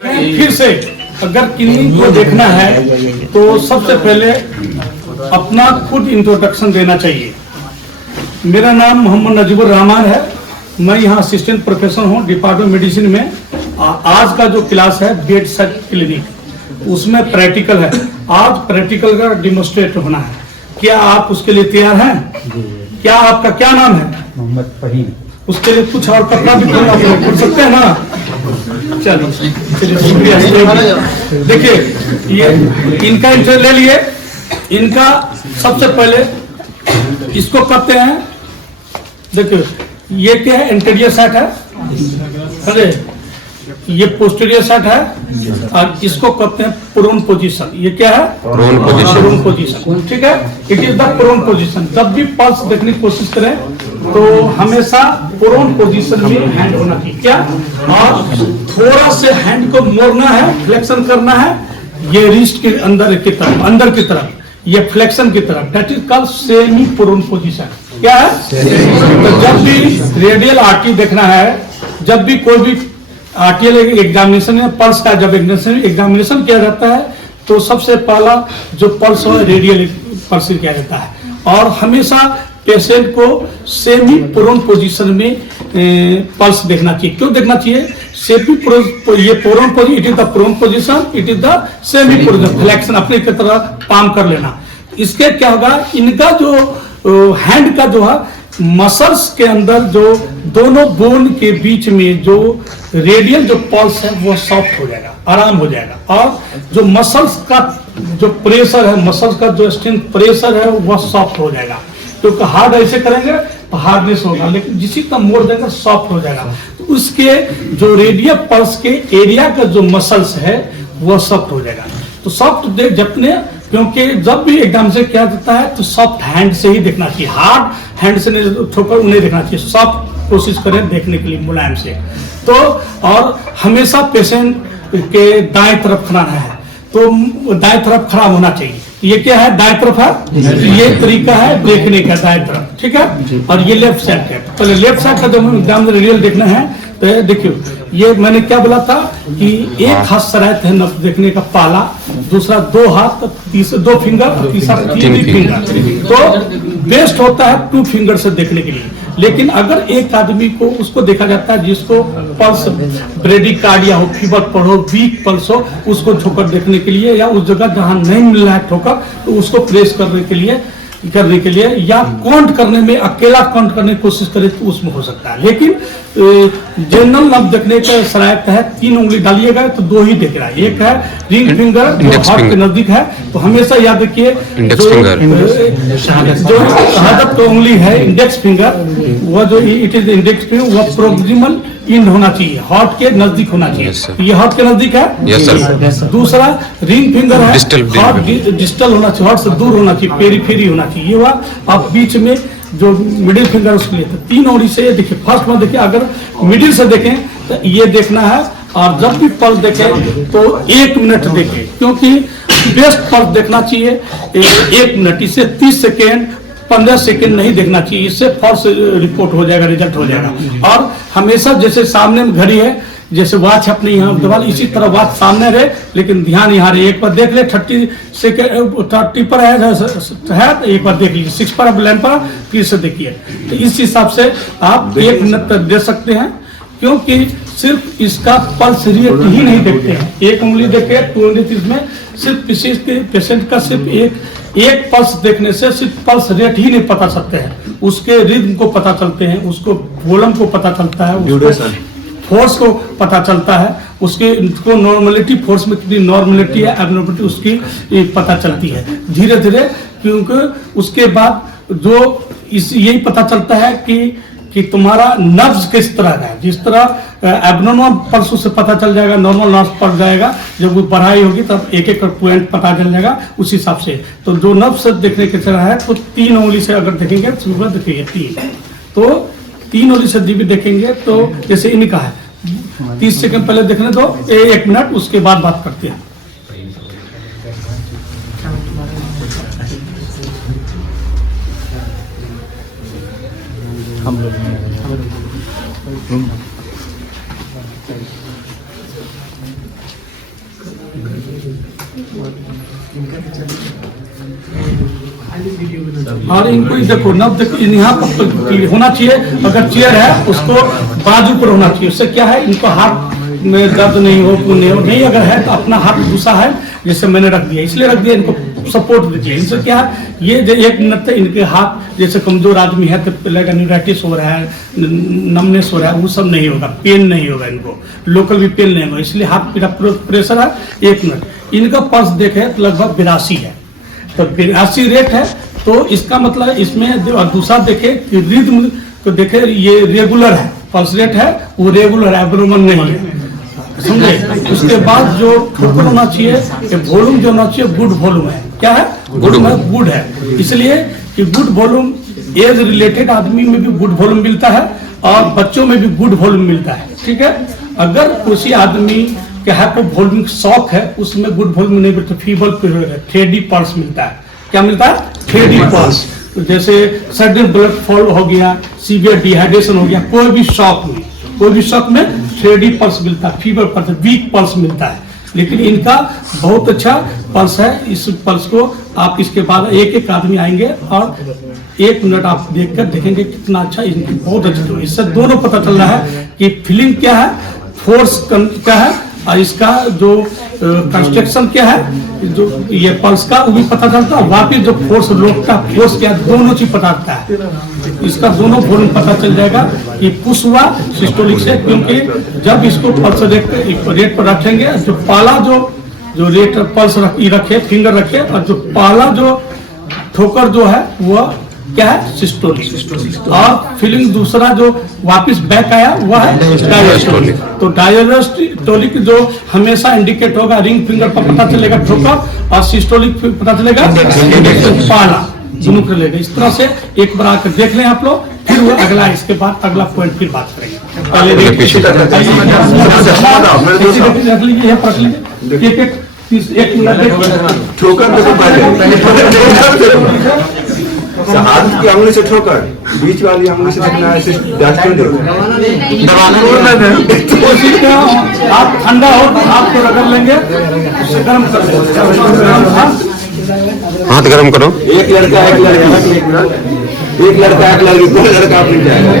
फिर से अगर किन्नी को देखना है तो सबसे पहले अपना खुद इंट्रोडक्शन देना चाहिए। मेरा नाम मोहम्मद नजीबुर रहमान है। मैं यहाँ असिस्टेंट प्रोफेसर हूँ डिपार्टमेंट मेडिसिन में। आज का जो क्लास है बेड सेट क्लिनिक, उसमें प्रैक्टिकल है। आज प्रैक्टिकल का डिमोन्स्ट्रेट होना है। क्या आप उसके लिए तैयार हैं? क्या आपका क्या नाम है? मोहम्मद फहीम। उसके लिए कुछ और पता भी कर सकते हैं ना? चलिए शुक्रिया। देखिए ये इनका इंटरव्यू ले लिए। इनका सबसे पहले इसको कहते हैं, देखिए ये क्या है, एंटीरियर साइड है, अरे ये पोस्टीरियर साइड है, और इसको कहते हैं प्रोन पोजीशन। ये क्या है? Prone position. ठीक है, it is the prone position. जब भी पल्स देखने की कोशिश करें तो हमेशा प्रोन पोजीशन में हैंड होना चाहिए। क्या? और थोड़ा से हैंड को मोड़ना है, फ्लेक्शन करना है, ये रिस्ट के अंदर की तरफ, ये फ्लेक्शन की तरफ, that is called semi prone position. क्या है? तो जब भी रेडियल आर्टरी देखना है, जब भी कोई भी आर्टियल एग्जामिनेशन में पल्स का जब एग्जामिनेशन किया जाता है तो सबसे पहला जो पल्स हो रेडियल पल्स किया जाता है। और हमेशा पेशेंट को सेमी प्रोन पोजीशन में पल्स देखना चाहिए। क्यों देखना चाहिए? सेमी प्रोन, ये prone position, it is the prone position, it is the semi position. Flexion अपने की तरह पाम कर लेना। इसके क्या होगा, इनका जो हैंड का जो है मसल्स के अंदर जो दोनों बोन के बीच में जो रेडियल जो पल्स है वो सॉफ्ट हो जाएगा, आराम हो जाएगा। और जो मसल्स का जो प्रेशर है, मसल्स का जो स्ट्रेंथ प्रेशर है वह सॉफ्ट हो जाएगा। क्योंकि हार्ड ऐसे करेंगे तो हार्डनेस होगा, लेकिन जिसी का मोड़ देंगे सॉफ्ट हो जाएगा। तो उसके जो रेडियल पल्स के एरिया का जो मसल्स है वो सॉफ्ट हो जाएगा। तो सॉफ्ट देख जपने, क्योंकि जब भी एग्जाम से क्या देता है तो सॉफ्ट हैंड से ही देखना चाहिए, हार्ड हैंड से नहीं, ठोकर नहीं देखना चाहिए। सॉफ्ट कोशिश करें देखने के लिए, मुलायम से। तो और हमेशा पेशेंट के दाएं तरफ खड़ा है, तो दाएं तरफ खड़ा होना चाहिए। ये क्या है? दाएं तरफ है। ये तरीका है देखने का, दाएं तरफ। ठीक है, और ये लेफ्ट साइड है। तो लेफ्ट साइड का जब एग्जाम में रेडियल देखना है तो देखियो, ये मैंने क्या बोला था कि एक हाथ शरायत है नब्ज देखने का, पहला, दूसरा 2 हाथ, तीसरा 2 फिंगर, तीसरा 3 फिंगर। तो बेस्ट होता है 2 फिंगर से देखने के लिए। लेकिन अगर एक आदमी को उसको देखा जाता है जिसको पल्स ब्रेडिकार्डिया हो, फीवर पर हो, वीक पल्स हो, उसको ठोकर देखने के लिए, या उस जगह जहां नहीं मिल रहा है ठोकर तो उसको प्रेस करने के लिए या काउंट करने में, अकेला काउंट करने की कोशिश करे तो उसमें हो सकता है। लेकिन जनरल नब्ज देखने का शरायत है 3 उंगली डालिएगा तो 2 ही देख रहा है। एक है रिंग फिंगर जो हार्ट के नजदीक है, तो हमेशा याद रखिए जो शहादत का उंगली है इंडेक्स फिंगर, वह जो इट इज इंडेक्स फिंगर, वह प्रोक्सिमल इंड होना चाहिए, हार्ट के नजदीक होना चाहिए। ये हार्ट के नजदीक है। दूसरा रिंग फिंगर है, हार्ट डिस्टल होना चाहिए, हार्ट से दूर होना चाहिए, पेरीफेरी होना चाहिए। ये हुआ। आप बीच में जो मिडिल फिंगर उसके लिए 3 उंगली से देखिए। फर्स्ट में देखिए, अगर मिडिल से देखें तो ये देखना है, और जब भी पल्स देखें तो 1 मिनट देखें, क्योंकि बेस्ट पल्स देखना चाहिए 1 मिनट। इससे 30 सेकेंड 15 सेकेंड नहीं देखना चाहिए, इससे फॉल्स रिपोर्ट हो जाएगा, रिजल्ट हो जाएगा। और हमेशा जैसे सामने में घड़ी है, जैसे वॉच अपने यहाँ दीवार, इसी तरह वॉच सामने रहे, लेकिन ध्यान यहाँ रहे। एक बार देख ले 30 सेकेंड 30 पर है तो एक बार देख लीजिए, 6 पर लाइन पर फिर से देखिए। तो इस हिसाब से आप 1 मिनट तक दे सकते हैं, क्योंकि सिर्फ इसका पल्स रेट ही नहीं देखते हैं। 1 उंगली देखे 2 उंगली, इसमें सिर्फ पेशेंट का सिर्फ एक पल्स देखने से सिर्फ पल्स रेट ही नहीं पता चलते हैं, उसके रिदम को पता चलते हैं, उसको वॉल्यूम को पता चलता है, फोर्स को पता चलता है, उसको नॉर्मलिटी, फोर्स में कितनी नॉर्मलिटी है, एबनॉर्मलिटी उसकी पता चलती है धीरे धीरे। क्योंकि उसके बाद जो यही पता चलता है कि तुम्हारा नर्व्स किस तरह का है। जिस तरह एबनॉर्मल पल्स से पता चल जाएगा, नॉर्मल नर्व्स पड़ जाएगा, जब वो पढ़ाई होगी तब एक पॉइंट पता चल जाएगा उस हिसाब से। तो जो नर्व्स देखने के तरह है तो 3 उंगली से अगर देखेंगे तो देखिए 3, तो 3 उंगली से भी देखेंगे तो जैसे इनका है 30 सेकंड पहले देखने दो, 1 मिनट, उसके बाद बात करते हैं। हम लोग और इनको देखो नब देखो यहाँ पर होना चाहिए, अगर चेयर है उसको बाजू पर होना चाहिए, उससे क्या है इनको हाथ में दर्द नहीं हो, पुण्य हो नहीं, अगर है तो अपना हाथ दूसरा है जैसे मैंने रख दिया, इसलिए रख दिया, इनको सपोर्ट दीजिए। इनसे क्या है ये जो 1 मिनट तक इनके हाथ जैसे कमजोर आदमी है तो लगेगा न्यूराइटिस हो रहा है, नमनेस हो रहा है, वो सब नहीं होगा, पेन नहीं होगा, इनको लोकल भी पेन नहीं होगा, इसलिए हाथ प्रेशर है 1 मिनट। इनका पल्स देखे तो लगभग 82 है, तो 82 रेट है, तो इसका मतलब इसमें दूसरा देखे कि रिदम तो देखे ये रेगुलर है, पल्स रेट है वो रेगुलर है, एब्नॉर्मल नहीं है, समझे। उसके बाद जो ठोकर होना चाहिए, वॉल्यूम जो होना चाहिए गुड वॉल्यूम है, क्या है गुड है, इसलिए कि गुड वॉल्यूम एज रिलेटेड आदमी में भी गुड वॉल्यूम मिलता है और बच्चों में भी गुड वॉल्यूम मिलता है, ठीक है। अगर किसी आदमी के हाइपोवॉल्यूमिक शॉक है उसमें गुड वॉल्यूम नहीं मिलता, फीबल 3D पल्स मिलता है, क्या मिलता है 3D पल्स, जैसे सडन ब्लड फॉल हो गया, सीवियर डिहाइड्रेशन हो गया, कोई भी शॉक में 3D पल्स मिलता है, फीवर पल्स, वीक पल्स मिलता है, लेकिन इनका बहुत अच्छा पल्स है। इस पल्स को आप इसके बाद एक आदमी आएंगे और 1 मिनट आप देखकर देखेंगे कितना अच्छा, इनकी बहुत अच्छी, इससे दोनों पता चल रहा है कि फीलिंग क्या है, फोर्स क्या है, और इसका जो कंस्ट्रक्शन क्या है, जो ये पल्स का वो भी पता चलता है, वापिस जो फोर्स लोग का फोर्स क्या, दोनों चीज पता चलता है, इसका दोनों वॉल्यूम पता चल जाएगा कि पुश हुआ सिस्टोलिक से, क्योंकि जब इसको पल्स रेट पर रखेंगे, जो पहला जो रेट पल्स रखे फिंगर रखे, और जो पहला जो ठोकर जो है वह क्या है सिस्टोलिक, और फीलिंग दूसरा जो वापस बैक आया वह है डायस्टोलिक। तो डायस्टोलिक जो हमेशा इंडिकेट होगा रिंग फिंगर पर पता चलेगा ठोकर, और सिस्टोलिक पता चलेगा पाला, दोनों कर लेगा। इस तरह से एक बार आकर देख लें आप लोग, फिर वो अगला इसके बाद अगला पॉइंट फिर बात करेंगे। पहले रख लीजिए, एक मिनट ठोकर हाथ की अंगुली से ठोकर, बीच वाली अंगुली से देखना है, आप ठंडा हो तो हाथ को रगड़ लेंगे, उससे गर्म कर लेंगे, हाथ गरम करो। एक लड़का एक लड़की, 2 लड़का 1 लड़की, 2 लड़का अपनी जाएगा।